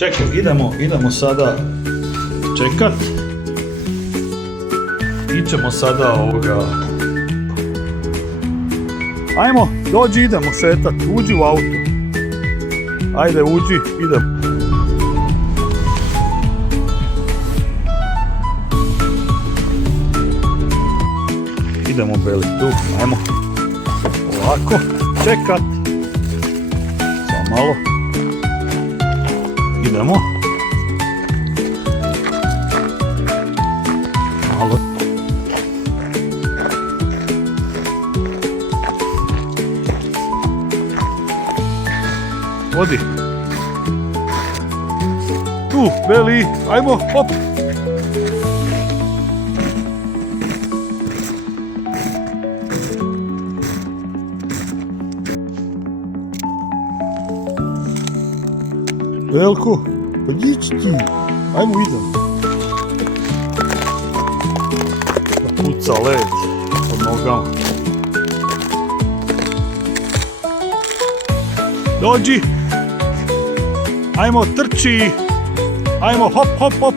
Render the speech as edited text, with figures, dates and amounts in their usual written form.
Čekaj, idemo sada čekat. Ićemo sada ovoga... Ajmo, dođi, idemo šetat, uđi u auto. Ajde, uđi, idemo. Idemo, Beli, tu, ajmo. Ovako, čekat. Samo malo. Idemo. Malo. Odi. Tu, Beli, ajmo, hop. Belko, pa ići ti. Ajmo, idemo. Da puca led pod nogama. Dođi. Ajmo, trči. Ajmo, hop, hop, hop.